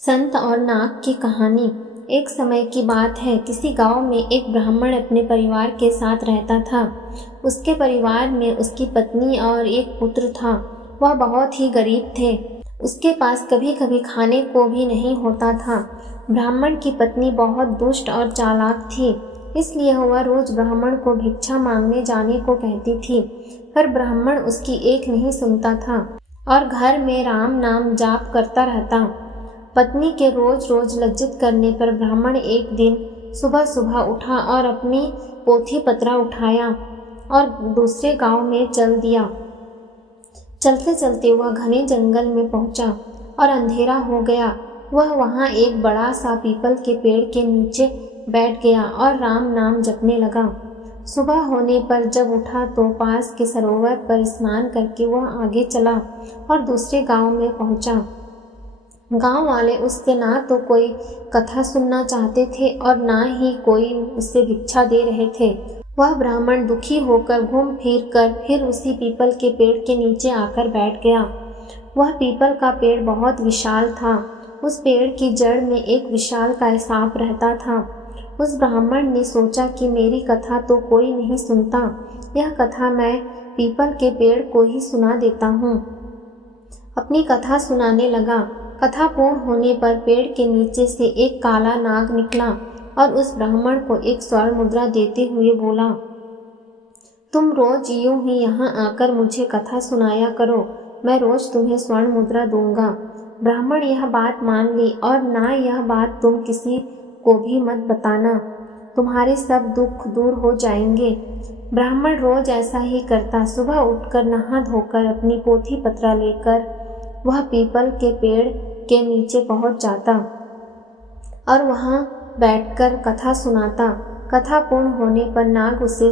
संत और नाग की कहानी। एक समय की बात है, किसी गांव में एक ब्राह्मण अपने परिवार के साथ रहता था। उसके परिवार में उसकी पत्नी और एक पुत्र था। वह बहुत ही गरीब थे। उसके पास कभी कभी खाने को भी नहीं होता था। ब्राह्मण की पत्नी बहुत दुष्ट और चालाक थी, इसलिए वह रोज ब्राह्मण को भिक्षा मांगने जाने को कहती थी, पर ब्राह्मण उसकी एक नहीं सुनता था और घर में राम नाम जाप करता रहता। पत्नी के रोज रोज लज्जित करने पर ब्राह्मण एक दिन सुबह सुबह उठा और अपनी पोथी पत्रा उठाया और दूसरे गांव में चल दिया। चलते चलते वह घने जंगल में पहुंचा और अंधेरा हो गया। वह वहां एक बड़ा सा पीपल के पेड़ के नीचे बैठ गया और राम नाम जपने लगा। सुबह होने पर जब उठा तो पास के सरोवर पर स्नान करके वह आगे चला और दूसरे गांव में पहुंचा। गांव वाले उससे ना तो कोई कथा सुनना चाहते थे और ना ही कोई उससे भिक्षा दे रहे थे। वह ब्राह्मण दुखी होकर घूम फिर कर फिर उसी पीपल के पेड़ के नीचे आकर बैठ गया। वह पीपल का पेड़ बहुत विशाल था। उस पेड़ की जड़ में एक विशाल काय सांप रहता था। उस ब्राह्मण ने सोचा कि मेरी कथा तो कोई नहीं सुनता, यह कथा मैं पीपल के पेड़ को ही सुना देता हूँ। अपनी कथा सुनाने लगा। कथा पूर्ण होने पर पेड़ के नीचे से एक काला नाग निकला और उस ब्राह्मण को एक स्वर्ण मुद्रा देते हुए बोला, तुम रोज यूं ही यहाँ आकर मुझे कथा सुनाया करो, मैं रोज तुम्हें स्वर्ण मुद्रा दूंगा। ब्राह्मण यह बात मान ली और ना यह बात तुम किसी को भी मत बताना, तुम्हारे सब दुख दूर हो जाएंगे। ब्राह्मण रोज ऐसा ही करता। सुबह उठकर नहा धोकर अपनी पोथी पत्रा लेकर वह पीपल के पेड़ के नीचे पहुंच जाता और वहां बैठकर कथा सुनाता। कथा पूर्ण होने पर नाग उसे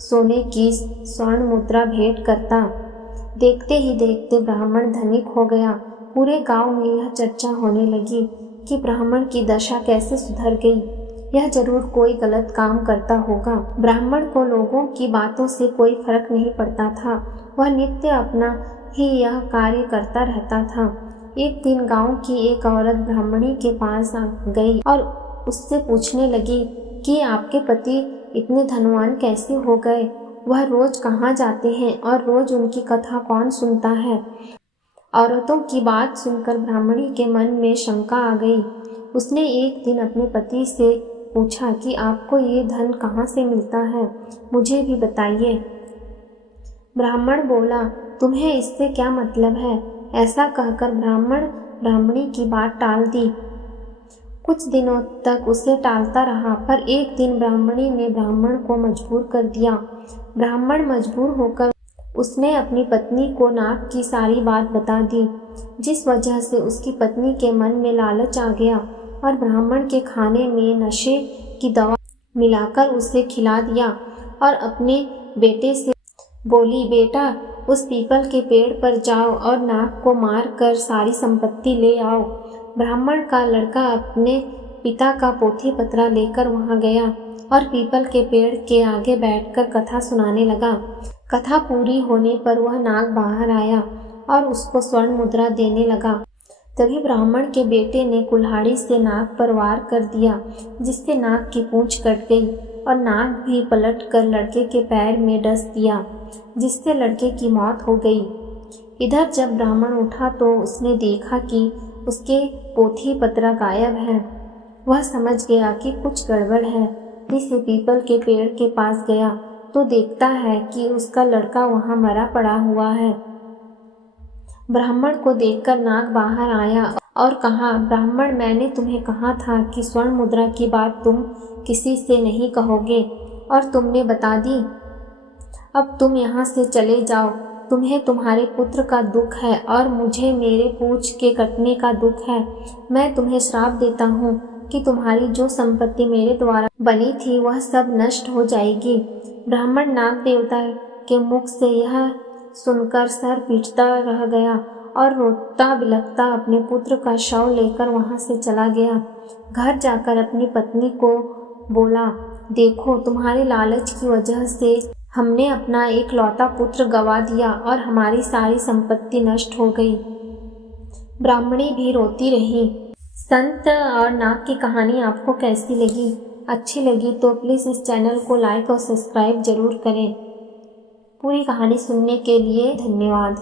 सोने की स्वर्ण मुद्रा भेंट करता। देखते ही देखते ब्राह्मण धनिक हो गया। पूरे गांव में यह चर्चा होने लगी कि ब्राह्मण की दशा कैसे सुधर गई। यह जरूर कोई गलत काम करता होगा। ब्राह्मण को लोगों की बातों से कोई फर्क नहीं पड़ता था। वह नित्य अपना ही यह कार्य करता रहता था। एक दिन गांव की एक औरत ब्राह्मणी के पास आ गई और उससे पूछने लगी कि आपके पति इतने धनवान कैसे हो गए, वह रोज कहाँ जाते हैं और रोज उनकी कथा कौन सुनता है। औरतों की बात सुनकर ब्राह्मणी के मन में शंका आ गई। उसने एक दिन अपने पति से पूछा कि आपको ये धन कहाँ से मिलता है, मुझे भी बताइए। ब्राह्मण बोला, तुम्हें इससे क्या मतलब है। ऐसा कहकर ब्राह्मण ब्राह्मणी की बात टाल दी। कुछ दिनों तक उसे टालता रहा, पर एक दिन ब्राह्मणी ने ब्राह्मण को मजबूर कर दिया। ब्राह्मण मजबूर होकर उसने अपनी पत्नी को नाग की सारी बात बता दी, जिस वजह से उसकी पत्नी के मन में लालच आ गया और ब्राह्मण के खाने में नशे की दवा मिलाकर उसे खिला दिया और अपने बेटे से बोली, बेटा उस पीपल के पेड़ पर जाओ और नाग को मार कर सारी संपत्ति ले आओ। ब्राह्मण का लड़का अपने पिता का पोथी पत्रा लेकर वहां गया और पीपल के पेड़ के आगे बैठकर कथा सुनाने लगा। कथा पूरी होने पर वह नाग बाहर आया और उसको स्वर्ण मुद्रा देने लगा। तभी ब्राह्मण के बेटे ने कुल्हाड़ी से नाग पर वार कर दिया, जिससे नाग की पूंछ कट गई और नाग भी पलट कर लड़के के पैर में डस दिया, जिससे लड़के की मौत हो गई। इधर जब ब्राह्मण उठा तो उसने देखा कि उसके पोथी पत्रा गायब है। वह समझ गया कि कुछ गड़बड़ है। इसे पीपल के पेड़ के पास गया तो देखता है कि उसका लड़का वहां मरा पड़ा हुआ है। ब्राह्मण को देखकर नाग बाहर आया और कहा, ब्राह्मण, मैंने तुम्हें कहा था कि स्वर्ण मुद्रा की बात तुम किसी से नहीं कहोगे और तुमने बता दी। अब तुम यहाँ से चले जाओ। तुम्हें तुम्हारे पुत्र का दुख है और मुझे मेरे पूंछ के कटने का दुख है। मैं तुम्हें श्राप देता हूँ कि तुम्हारी जो संपत्ति मेरे द्वारा बनी थी वह सब नष्ट हो जाएगी। ब्राह्मण नाग देवता के मुख से यह सुनकर सर पीटता रह गया और रोता बिलखता अपने पुत्र का शव लेकर वहां से चला गया। घर जाकर अपनी पत्नी को बोला, देखो, तुम्हारे लालच की वजह से हमने अपना एक लौता पुत्र गवा दिया और हमारी सारी संपत्ति नष्ट हो गई। ब्राह्मणी भी रोती रही। संत और नाग की कहानी आपको कैसी लगी? अच्छी लगी तो प्लीज़ इस चैनल को लाइक और सब्सक्राइब ज़रूर करें। पूरी कहानी सुनने के लिए धन्यवाद।